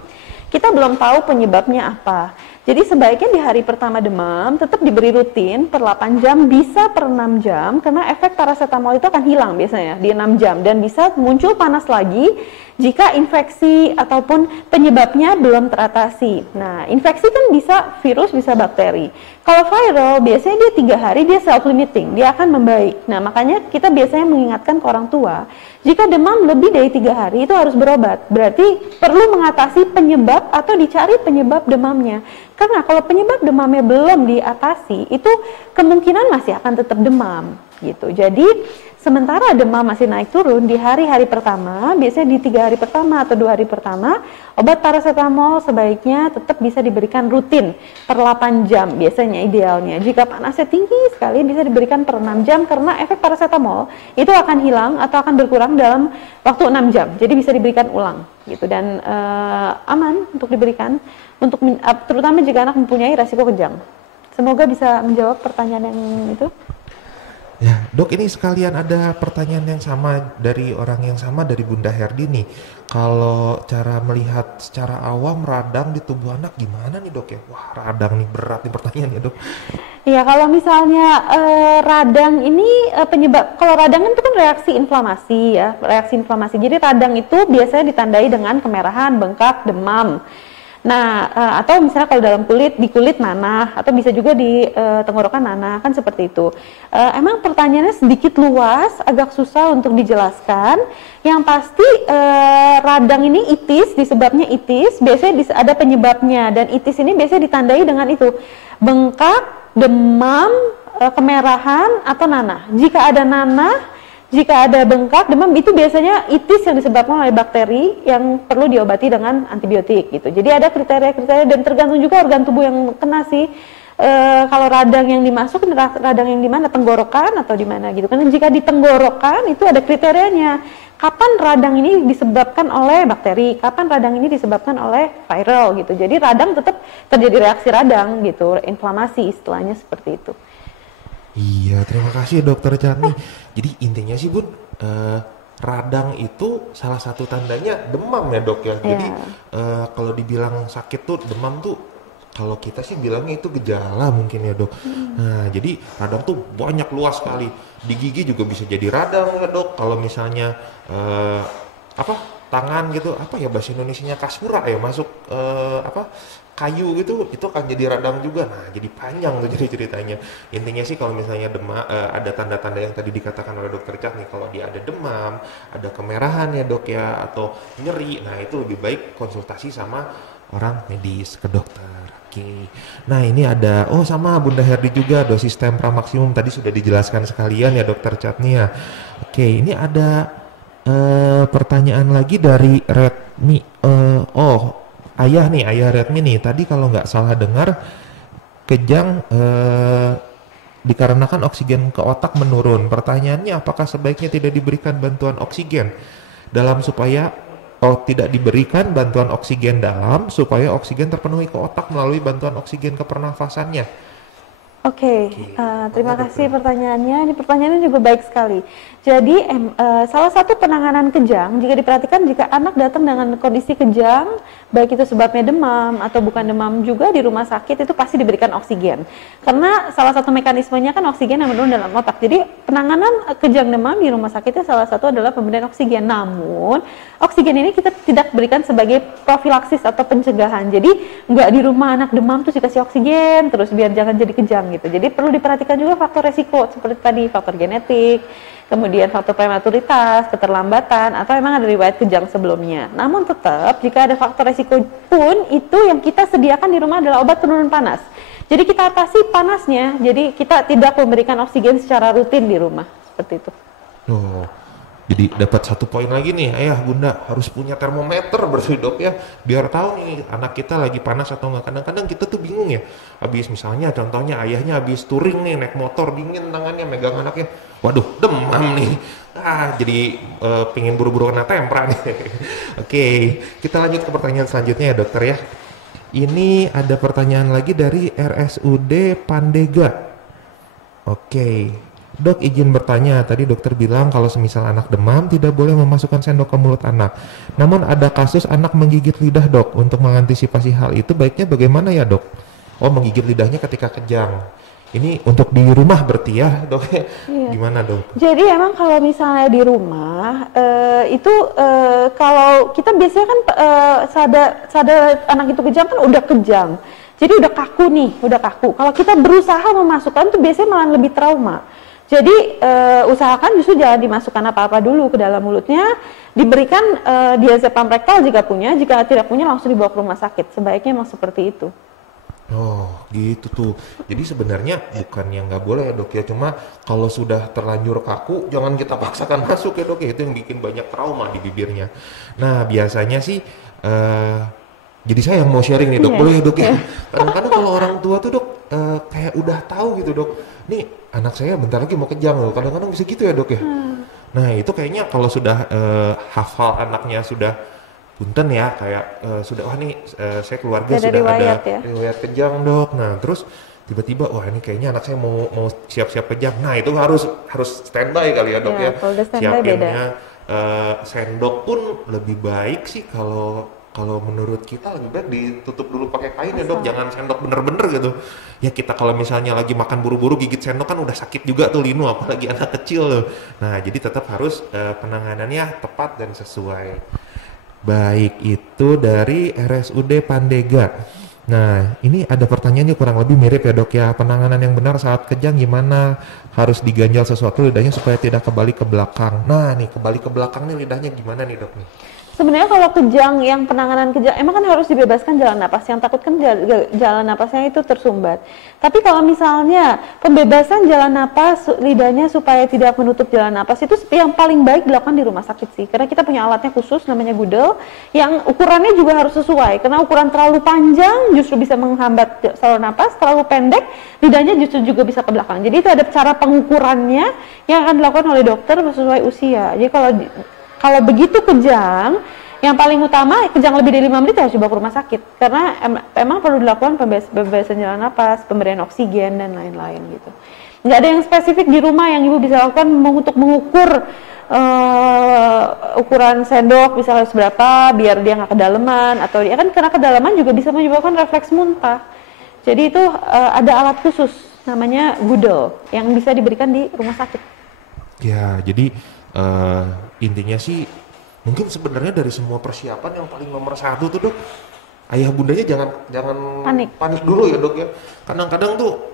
Kita belum tahu penyebabnya apa. Jadi sebaiknya di hari pertama demam tetap diberi rutin per 8 jam, bisa per 6 jam, karena efek paracetamol itu akan hilang biasanya di 6 jam dan bisa muncul panas lagi jika infeksi ataupun penyebabnya belum teratasi. Nah, infeksi kan bisa virus, bisa bakteri. Kalau viral biasanya dia 3 hari dia self-limiting, dia akan membaik. Nah, makanya kita biasanya mengingatkan ke orang tua, jika demam lebih dari 3 hari itu harus berobat. Berarti perlu mengatasi penyebab atau dicari penyebab demamnya. Karena kalau penyebab demamnya belum diatasi, itu kemungkinan masih akan tetap demam gitu. Jadi sementara demam masih naik turun di hari-hari pertama, biasanya di 3 hari pertama atau 2 hari pertama, obat paracetamol sebaiknya tetap bisa diberikan rutin per 8 jam biasanya idealnya. Jika panasnya tinggi sekali bisa diberikan per 6 jam karena efek paracetamol itu akan hilang atau akan berkurang dalam waktu 6 jam. Jadi bisa diberikan ulang gitu dan aman untuk diberikan untuk terutama jika anak mempunyai resiko kejang. Semoga bisa menjawab pertanyaan yang itu. Ya, Dok, ini sekalian ada pertanyaan yang sama dari orang yang sama, dari Bunda Herdi nih. Kalau cara melihat secara awam radang di tubuh anak gimana nih, Dok ya? Wah, radang nih berat nih pertanyaannya, Dok. Iya, kalau misalnya radang ini penyebab, kalau radang itu kan reaksi inflamasi ya, reaksi inflamasi. Jadi radang itu biasanya ditandai dengan kemerahan, bengkak, demam. Nah, atau misalnya kalau dalam kulit, di kulit nanah, atau bisa juga di tenggorokan nanah, kan seperti itu. Emang pertanyaannya sedikit luas, agak susah untuk dijelaskan. Yang pasti radang ini itis, disebabnya itis, biasanya ada penyebabnya, dan itis ini biasanya ditandai dengan itu, bengkak, demam, kemerahan, atau nanah. Jika ada nanah, jika ada bengkak, demam itu biasanya itis yang disebabkan oleh bakteri yang perlu diobati dengan antibiotik gitu. Jadi ada kriteria-kriteria dan tergantung juga organ tubuh yang kena sih. Kalau radang yang dimasuk, radang yang di mana, tenggorokan atau di mana gitu. Karena jika di tenggorokan itu ada kriterianya. Kapan radang ini disebabkan oleh bakteri, kapan radang ini disebabkan oleh viral gitu. Jadi radang tetap terjadi reaksi radang gitu, inflamasi istilahnya seperti itu. Iya, terima kasih Dokter Chani. Jadi intinya sih Bun, radang itu salah satu tandanya demam ya Dok ya. Jadi kalau dibilang sakit tuh demam tuh, kalau kita sih bilangnya itu gejala mungkin ya Dok. Nah, jadi radang tuh banyak luas sekali. Di gigi juga bisa jadi radang ya Dok. Kalau misalnya tangan gitu, apa ya bahasa Indonesianya, kasura ya, masuk kayu gitu, itu akan jadi radang juga. Nah, jadi panjang tuh jadi ceritanya. Intinya sih kalau misalnya demam, ada tanda-tanda yang tadi dikatakan oleh Dokter Chani, kalau dia ada demam, ada kemerahan ya Dok ya, atau nyeri, nah itu lebih baik konsultasi sama orang medis, ke dokter. Oke. Nah, ini ada, sama Bunda Herdi juga, dosis Tempra maksimum tadi sudah dijelaskan sekalian ya Dokter Chani ya. Oke, ini ada pertanyaan lagi dari Redmi. Ayah Redmi nih, tadi kalau nggak salah dengar, kejang dikarenakan oksigen ke otak menurun. Pertanyaannya, apakah sebaiknya tidak diberikan bantuan oksigen dalam supaya tidak diberikan bantuan oksigen dalam supaya oksigen terpenuhi ke otak melalui bantuan oksigen ke pernafasannya? Oke, terima kasih pertanyaannya. Ini pertanyaannya juga baik sekali. Jadi salah satu penanganan kejang, jika diperhatikan, jika anak datang dengan kondisi kejang, baik itu sebabnya demam atau bukan demam juga, di rumah sakit itu pasti diberikan oksigen. Karena salah satu mekanismenya kan oksigen yang menurun dalam otak. Jadi penanganan kejang demam di rumah sakitnya salah satu adalah pemberian oksigen. Namun oksigen ini kita tidak berikan sebagai profilaksis atau pencegahan. Jadi nggak di rumah anak demam terus dikasih oksigen terus biar jangan jadi kejang gitu. gitu. Jadi perlu diperhatikan juga faktor resiko seperti tadi, faktor genetik, kemudian faktor prematuritas, keterlambatan, atau emang ada riwayat kejang sebelumnya. Namun tetap jika ada faktor resiko pun, itu yang kita sediakan di rumah adalah obat penurun panas. Jadi kita atasi panasnya, jadi kita tidak memberikan oksigen secara rutin di rumah, seperti itu. Oh, jadi dapat satu poin lagi nih, ayah bunda harus punya termometer berarti dok ya, biar tahu nih anak kita lagi panas atau enggak. Kadang-kadang kita tuh bingung ya, habis misalnya contohnya ayahnya habis touring nih, naik motor dingin tangannya megang anaknya, waduh demam nih, jadi pengen buru-buru kena tempra nih. Oke, kita lanjut ke pertanyaan selanjutnya ya dokter ya. Ini ada pertanyaan lagi dari RSUD Pandega. Oke, dok izin bertanya, tadi dokter bilang kalau semisal anak demam tidak boleh memasukkan sendok ke mulut anak. Namun ada kasus anak menggigit lidah dok, untuk mengantisipasi hal itu baiknya bagaimana ya dok? Oh, menggigit lidahnya ketika kejang. Ini untuk di rumah berarti ya dok? Iya. Gimana dok? Jadi emang kalau misalnya di rumah kalau kita biasanya kan sadar anak itu kejang kan udah kejang. Jadi udah kaku nih, udah kaku. Kalau kita berusaha memasukkan tuh biasanya malah lebih trauma. Jadi usahakan justru jangan dimasukkan apa-apa dulu ke dalam mulutnya, diberikan diazepam rektal jika punya, jika tidak punya langsung dibawa ke rumah sakit. Sebaiknya memang seperti itu. Oh gitu tuh, jadi sebenarnya bukan yang nggak boleh ya dok ya, cuma kalau sudah terlanjur kaku jangan kita paksakan masuk ya dok ya, itu yang bikin banyak trauma di bibirnya. Nah biasanya sih jadi saya yang mau sharing nih dok, boleh ya dok ya? Kadang-kadang kalau orang tua tuh dok kayak udah tahu gitu dok, nih anak saya bentar lagi mau kejang loh, kadang-kadang bisa gitu ya dok ya. Nah itu kayaknya kalau sudah hafal anaknya sudah punten ya, kayak sudah wah nih saya keluarga sudah riwayat, ada riwayat kejang dok. Nah terus tiba-tiba wah ini kayaknya anak saya mau siap-siap kejang. Nah itu harus standby kali ya dok ya. Siapinnya sendok pun lebih baik sih kalau menurut kita lebih baik ditutup dulu pakai kain ya dok, jangan sendok bener-bener gitu. Ya kita kalau misalnya lagi makan buru-buru gigit sendok kan udah sakit juga tuh linu, apalagi anak kecil loh. Nah jadi tetap harus penanganannya tepat dan sesuai. Baik, itu dari RSUD Pandega. Nah, ini ada pertanyaannya kurang lebih mirip ya dok ya. Penanganan yang benar saat kejang gimana? Harus diganjal sesuatu lidahnya supaya tidak kembali ke belakang. Nah, nih kembali ke belakang nih lidahnya gimana nih dok nih? Sebenarnya kalau kejang, yang penanganan kejang, emang kan harus dibebaskan jalan napas. Yang takut kan jalan napasnya itu tersumbat. Tapi kalau misalnya pembebasan jalan napas lidahnya supaya tidak menutup jalan napas, itu yang paling baik dilakukan di rumah sakit sih. Karena kita punya alatnya khusus namanya Gudel, yang ukurannya juga harus sesuai. Karena ukuran terlalu panjang justru bisa menghambat saluran napas, terlalu pendek lidahnya justru juga bisa ke belakang. Jadi itu ada cara pengukurannya yang akan dilakukan oleh dokter sesuai usia. Jadi kalau begitu kejang, yang paling utama kejang lebih dari 5 menit harus dibawa ke rumah sakit, karena emang perlu dilakukan pembebasan jalan napas, pemberian oksigen dan lain-lain gitu. Nggak ada yang spesifik di rumah yang ibu bisa lakukan untuk mengukur ukuran sendok bisa harus berapa biar dia nggak kedalaman, atau dia kan karena kedalaman juga bisa menyebabkan refleks muntah. Jadi itu ada alat khusus namanya Gudel yang bisa diberikan di rumah sakit. Ya jadi intinya sih mungkin sebenarnya dari semua persiapan yang paling nomor satu tuh dok, ayah bundanya jangan panik dulu ya dok ya. Kadang-kadang tuh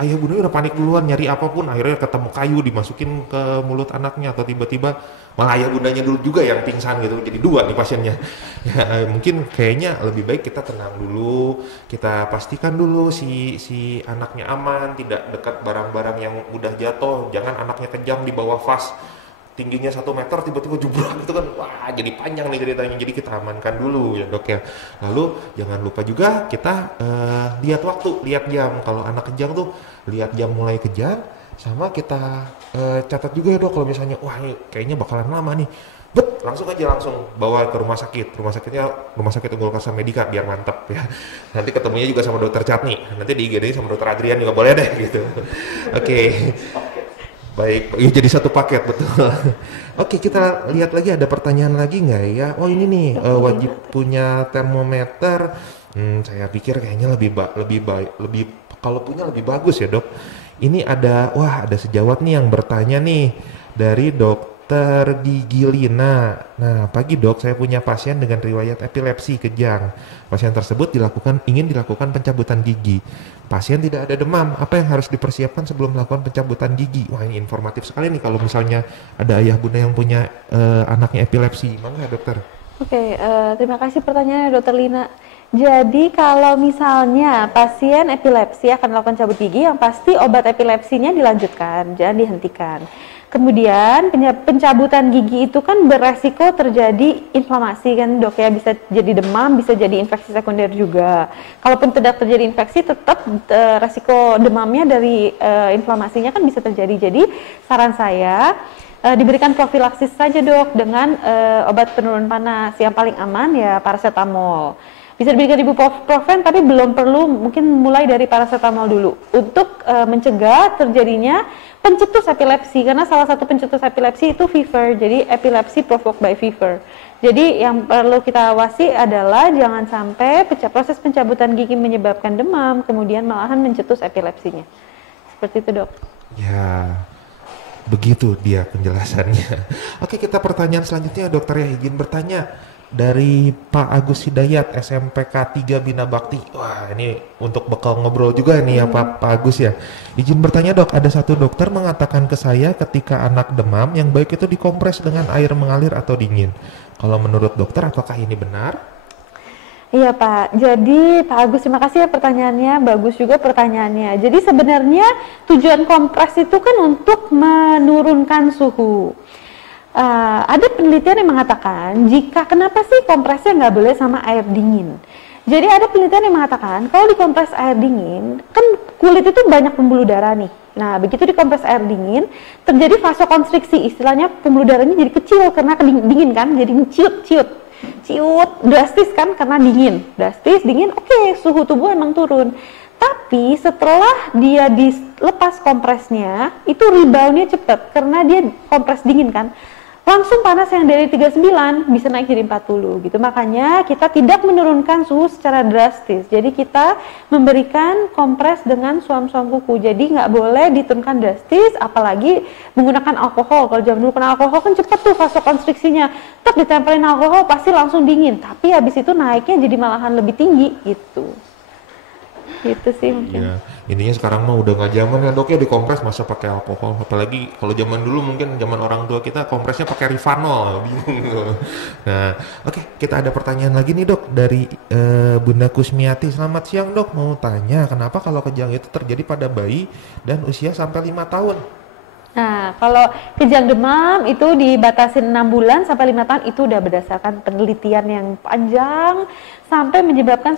ayah bundanya udah panik duluan nyari apapun, akhirnya ketemu kayu dimasukin ke mulut anaknya, atau tiba-tiba malah ayah bundanya dulu juga yang pingsan gitu, jadi dua nih pasiennya. Ya, mungkin kayaknya lebih baik kita tenang dulu, kita pastikan dulu si anaknya aman, tidak dekat barang-barang yang udah jatuh, jangan anaknya kejang di bawah vas tingginya 1 meter tiba-tiba jebrak itu kan wah jadi panjang nih ceritanya. Jadi kita amankan dulu ya dok ya. Lalu jangan lupa juga kita lihat waktu, lihat jam. Kalau anak kejang tuh lihat jam mulai kejang, sama kita catat juga ya dok kalau misalnya wah ini kayaknya bakalan lama nih, langsung bawa ke rumah sakit. Rumah sakitnya Rumah Sakit Unggul Karsa Medika biar mantap ya. Nanti ketemunya juga sama dokter Catni, nanti di IGD sama dokter Adrian juga boleh deh gitu. Oke. Baik, ya jadi satu paket betul. Oke, kita lihat lagi ada pertanyaan lagi nggak ya? Oh ini nih wajib punya termometer. Saya pikir kayaknya lebih kalau punya lebih bagus ya dok. Ini ada sejawat nih yang bertanya nih dari dokter Dokter Gigi Lina. Nah, pagi dok, saya punya pasien dengan riwayat epilepsi kejang. Pasien tersebut ingin dilakukan pencabutan gigi. Pasien tidak ada demam. Apa yang harus dipersiapkan sebelum melakukan pencabutan gigi? Wah, ini informatif sekali nih kalau misalnya ada ayah bunda yang punya anaknya epilepsi. Gimana dokter? Oke, terima kasih pertanyaannya Dokter Lina. Jadi kalau misalnya pasien epilepsi akan melakukan cabut gigi, yang pasti obat epilepsinya dilanjutkan, jangan dihentikan. Kemudian pencabutan gigi itu kan beresiko terjadi inflamasi kan dok ya, bisa jadi demam, bisa jadi infeksi sekunder juga. Kalaupun tidak terjadi infeksi, tetap resiko demamnya dari inflamasinya kan bisa terjadi. Jadi saran saya diberikan profilaksis saja dok dengan obat penurun panas. Yang paling aman ya paracetamol. Bisa diberikan ibuprofen, tapi belum perlu, mungkin mulai dari paracetamol dulu untuk mencegah terjadinya pencetus epilepsi, karena salah satu pencetus epilepsi itu fever, jadi epilepsi provoked by fever. Jadi yang perlu kita awasi adalah jangan sampai proses pencabutan gigi menyebabkan demam, kemudian malahan mencetus epilepsinya. Seperti itu dok. Ya, begitu dia penjelasannya. Oke, kita pertanyaan selanjutnya dokter ya, izin bertanya. Dari Pak Agus Hidayat, SMPK 3 Bina Bakti. Wah, ini untuk bekal ngobrol juga nih ya Pak Agus ya. Izin bertanya dok, ada satu dokter mengatakan ke saya ketika anak demam yang baik itu dikompres dengan air mengalir atau dingin. Kalau menurut dokter, apakah ini benar? Iya Pak, jadi Pak Agus terima kasih ya pertanyaannya, bagus juga pertanyaannya. Jadi sebenarnya tujuan kompres itu kan untuk menurunkan suhu. Ada penelitian yang mengatakan kenapa sih kompresnya nggak boleh sama air dingin. Jadi ada penelitian yang mengatakan kalau dikompres air dingin, kan kulit itu banyak pembuluh darah nih. Nah begitu dikompres air dingin, terjadi vasokonstriksi, istilahnya pembuluh darahnya jadi kecil karena dingin kan, jadi ciut drastis kan karena dingin, oke, suhu tubuh emang turun. Tapi setelah dia dilepas kompresnya, itu reboundnya cepat karena dia kompres dingin kan. Langsung panas yang dari 39 bisa naik jadi 40 gitu. Makanya kita tidak menurunkan suhu secara drastis. Jadi kita memberikan kompres dengan suam-suam kuku. Jadi nggak boleh diturunkan drastis, apalagi menggunakan alkohol. Kalau zaman dulu kena alkohol kan cepet tuh vasokonstriksinya. Tetap ditempelin alkohol pasti langsung dingin. Tapi habis itu naiknya jadi malahan lebih tinggi gitu. Gitu sih mungkin. Ya, intinya sekarang mah udah nggak zaman ya dok ya dikompres masa pakai alkohol, apalagi kalau zaman dulu mungkin zaman orang tua kita kompresnya pakai Rivanol, bingung. Nah, oke, kita ada pertanyaan lagi nih dok dari Bunda Kusmiati. Selamat siang dok, mau tanya kenapa kalau kejang itu terjadi pada bayi dan usia sampai 5 tahun? Nah, kalau kejang demam itu dibatasin 6 bulan sampai 5 tahun, itu udah berdasarkan penelitian yang panjang sampai menimbulkan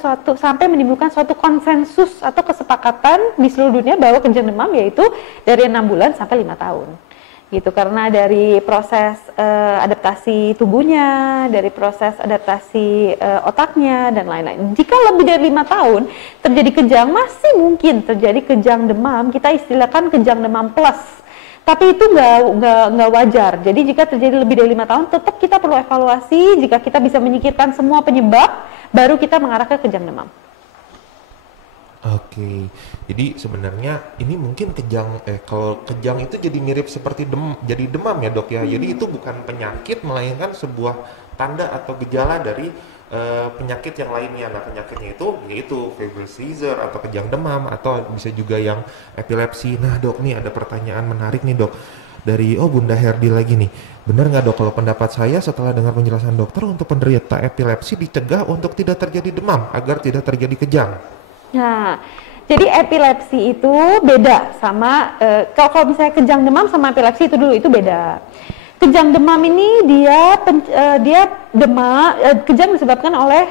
suatu konsensus atau kesepakatan di seluruh dunia bahwa kejang demam yaitu dari 6 bulan sampai 5 tahun. Gitu, karena dari proses adaptasi tubuhnya, dari proses adaptasi otaknya dan lain-lain. Jika lebih dari 5 tahun terjadi kejang, masih mungkin terjadi kejang demam, kita istilahkan kejang demam plus. Tapi itu nggak wajar. Jadi jika terjadi lebih dari 5 tahun, tetap kita perlu evaluasi. Jika kita bisa menyingkirkan semua penyebab, baru kita mengarah ke kejang demam. Oke, jadi sebenarnya ini mungkin kalau kejang itu jadi mirip seperti jadi demam ya dok ya. Jadi itu bukan penyakit, melainkan sebuah tanda atau gejala dari penyakit yang lainnya. Nah penyakitnya itu yaitu febrile seizure atau kejang demam atau bisa juga yang epilepsi. Nah dok, nih ada pertanyaan menarik nih dok dari Bunda Herdi lagi nih. Benar nggak dok kalau pendapat saya setelah dengar penjelasan dokter untuk penderita epilepsi dicegah untuk tidak terjadi demam agar tidak terjadi kejang? Nah, jadi epilepsi itu beda sama kalau misalnya kejang demam sama epilepsi itu beda. Kejang demam ini kejang disebabkan oleh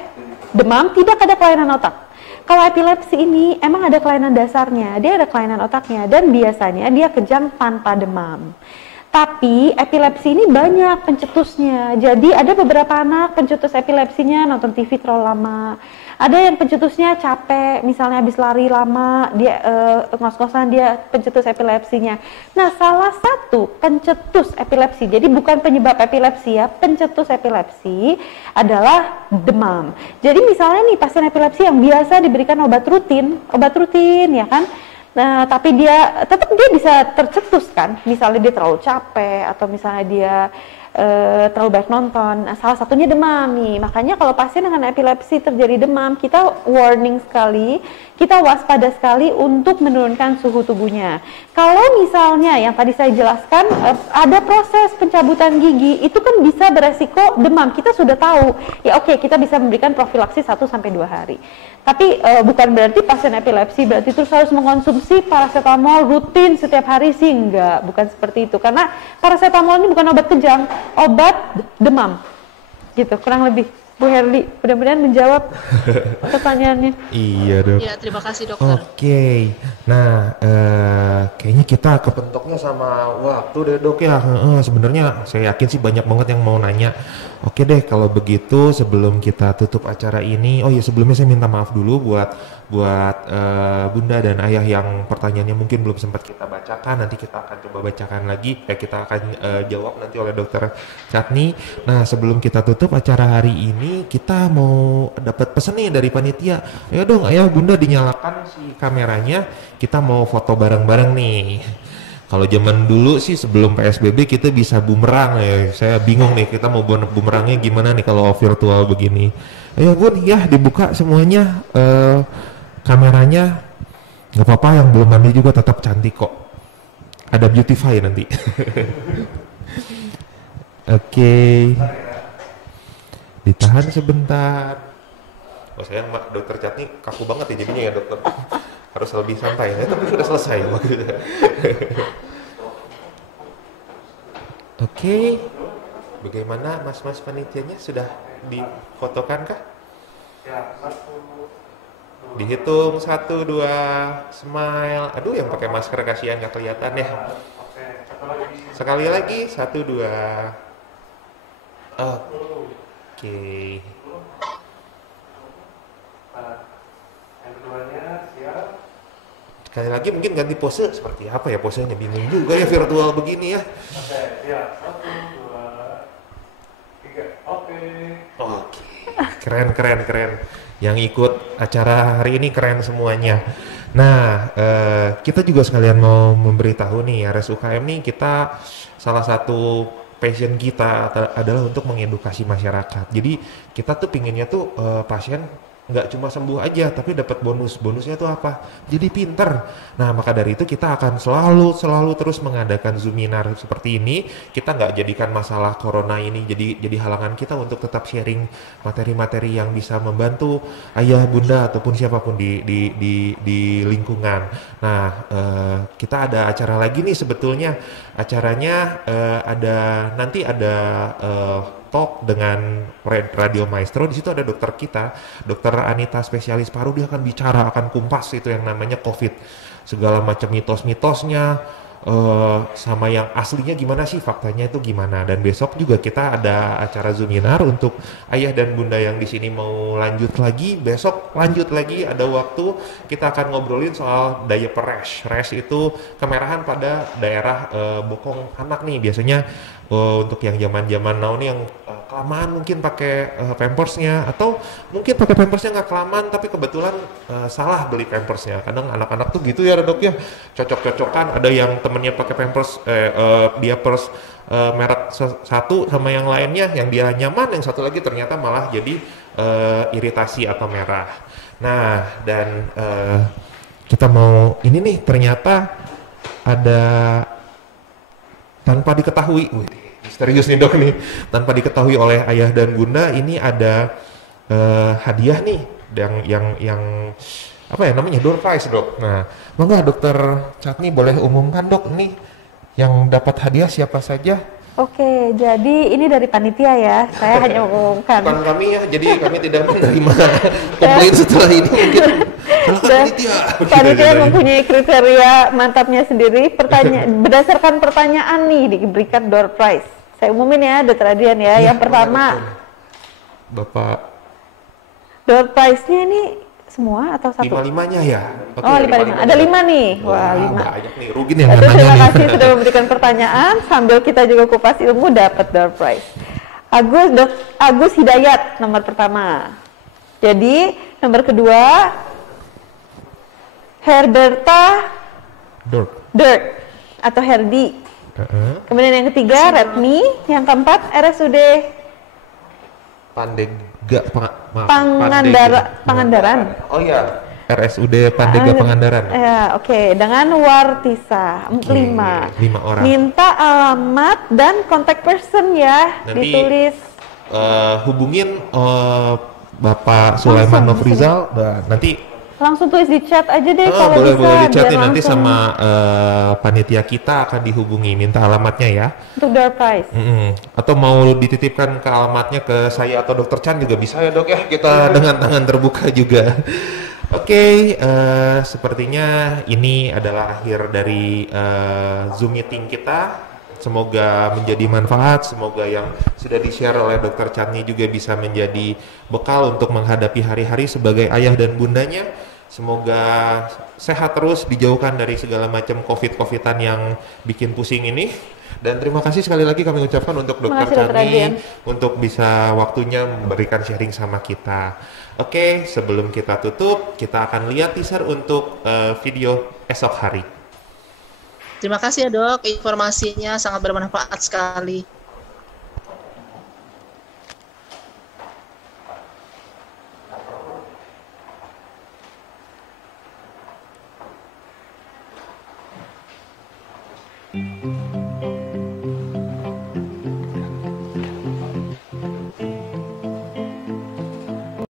demam, tidak ada kelainan otak. Kalau epilepsi ini emang ada kelainan dasarnya, dia ada kelainan otaknya dan biasanya dia kejang tanpa demam. Tapi epilepsi ini banyak pencetusnya. Jadi ada beberapa anak pencetus epilepsinya nonton TV terlalu lama. Ada yang pencetusnya capek, misalnya habis lari lama, dia ngos-ngosan dia pencetus epilepsinya. Nah, salah satu pencetus epilepsi, jadi bukan penyebab epilepsi ya, pencetus epilepsi adalah demam. Jadi misalnya nih pasien epilepsi yang biasa diberikan obat rutin ya kan, Nah, tapi dia tetap bisa tercetus kan, misalnya dia terlalu capek atau misalnya dia terlalu banyak nonton. Nah, salah satunya demam nih. Makanya kalau pasien dengan epilepsi terjadi demam, kita warning sekali, kita waspada sekali untuk menurunkan suhu tubuhnya. Kalau misalnya yang tadi saya jelaskan ada proses pencabutan gigi, itu kan bisa beresiko demam. Kita sudah tahu. Ya oke, kita bisa memberikan profilaksi 1 sampai 2 hari. Tapi bukan berarti pasien epilepsi berarti terus harus mengkonsumsi paracetamol rutin setiap hari sih, enggak, bukan seperti itu. Karena paracetamol ini bukan obat kejang, obat demam. Gitu, kurang lebih. Bu Herli, mudah-mudahan menjawab pertanyaannya. Iya dok. Ya, terima kasih dokter. Oke, nah kayaknya kita kepentoknya sama waktu deh dok ya. Sebenarnya saya yakin sih banyak banget yang mau nanya. Oke deh, kalau begitu sebelum kita tutup acara ini, oh iya sebelumnya saya minta maaf dulu buat bunda dan ayah yang pertanyaannya mungkin belum sempat kita bacakan. Nanti kita akan coba bacakan lagi, kita akan jawab nanti oleh dokter Chatni. Nah sebelum kita tutup acara hari ini, kita mau dapat pesan nih dari panitia. Ayo dong ayah bunda dinyalakan si kameranya, kita mau foto bareng-bareng nih. Kalau zaman dulu sih sebelum PSBB kita bisa bumerang ya. Saya bingung nih kita mau bumerangnya gimana nih kalau virtual begini. Ayo bun, ya dibuka semuanya kameranya. Nggak apa-apa yang belum mandi juga tetap cantik kok. Ada beautify nanti. Oke. Ditahan sebentar. Oh sayang mak dokter Chatni kaku banget ya jadinya ya dokter. Harus lebih santai. Tapi sudah selesai maksudnya. Oke, bagaimana mas-mas panitianya sudah difotokan kah? Ya, 1, 2. Dihitung 1, 2, smile. Aduh, yang pakai masker kasihan nggak kelihatan ya. Oke, sekali lagi 1, 2. Oke. Yang keduanya siap. Sekali lagi mungkin ganti pose seperti apa ya posenya, bingung juga ya virtual begini ya. Oke, ya 1, 2, 3, oke. Keren. Yang ikut acara hari ini keren semuanya. Nah, kita juga sekalian mau memberitahu nih RSUKM nih, kita salah satu passion kita adalah untuk mengedukasi masyarakat. Jadi kita tuh pinginnya tuh pasien nggak cuma sembuh aja tapi dapat bonusnya tuh apa, jadi pinter. Nah maka dari itu kita akan selalu terus mengadakan Zoominar seperti ini. Kita nggak jadikan masalah corona ini jadi halangan kita untuk tetap sharing materi-materi yang bisa membantu ayah bunda ataupun siapapun di lingkungan. Nah kita ada acara lagi nih sebetulnya. Acaranya nanti ada talk dengan Radio Maestro. Di situ ada dokter kita, dokter Anita spesialis paru. Dia akan bicara, akan kumpas itu yang namanya COVID, segala macam mitos-mitosnya, sama yang aslinya gimana sih, faktanya itu gimana. Dan besok juga kita ada acara Zoominar untuk ayah dan bunda yang di sini mau lanjut lagi. Besok lanjut lagi, ada waktu kita akan ngobrolin soal diaper rash. Rash itu kemerahan pada daerah bokong anak nih biasanya. Untuk yang zaman now nih yang kelamaan mungkin pakai pampersnya, atau mungkin pakai pampersnya nggak kelamaan tapi kebetulan salah beli pampersnya. Kadang anak-anak tuh gitu ya dok ya, cocok-cocokan. Ada yang temennya pakai pampers diapers merek satu sama yang lainnya, yang dia nyaman, yang satu lagi ternyata malah jadi iritasi atau merah. Nah dan kita mau ini nih, ternyata ada tanpa diketahui, misterius nih dok nih, tanpa diketahui oleh ayah dan bunda, ini ada hadiah nih yang apa ya namanya, door prize dok. Nah monggo dokter Chatni boleh umumkan dok, nih yang dapat hadiah siapa saja? Oke, jadi ini dari panitia ya, saya hanya mengumumkan. Bukan kami ya, jadi kami tidak menerima komplain setelah ini mungkin. Panitia mempunyai kriteria mantapnya sendiri. Berdasarkan pertanyaan nih diberikan door prize. Saya umumin ya, Dr. Adrian ya. Yang pertama, Bapak. Door prize-nya ini semua atau satu? 5-5-nya ya. Oke, oh 5-5. Ada 5 nih. Wah 5. Banyak nih, rugi nih. Terima kasih sudah memberikan pertanyaan. Sambil kita juga kupas ilmu, dapat door prize. Agus Hidayat nomor pertama. Jadi nomor kedua Herberta Dirt atau Herdi. Kemudian yang ketiga Redmi, yang keempat RSUD Pangandaran. Oh iya, RSUD Pandega Pangandaran. Ya, oke. Dengan Wartisa 5 orang. Minta alamat dan kontak person ya. Nanti, ditulis. Hubungin Bapak Sulaiman Nofrizal. Nanti Langsung tulis di chat aja deh kalau boleh, bisa. Boleh dicatin nanti langsung. sama panitia kita akan dihubungi, minta alamatnya ya. Untuk door prize. Atau mau dititipkan ke alamatnya ke saya atau Dokter Chan juga bisa ya dok ya, kita dengan tangan terbuka juga. Oke, sepertinya ini adalah akhir dari Zoom meeting kita. Semoga menjadi manfaat, semoga yang sudah di-share oleh Dokter Chan ini juga bisa menjadi bekal untuk menghadapi hari-hari sebagai ayah dan bundanya. Semoga sehat terus, dijauhkan dari segala macam COVID-COVID-an yang bikin pusing ini. Dan terima kasih sekali lagi kami ucapkan untuk Dokter Chani untuk bisa waktunya memberikan sharing sama kita. Oke, sebelum kita tutup, kita akan lihat teaser untuk video esok hari. Terima kasih ya dok, informasinya sangat bermanfaat sekali. Thank you.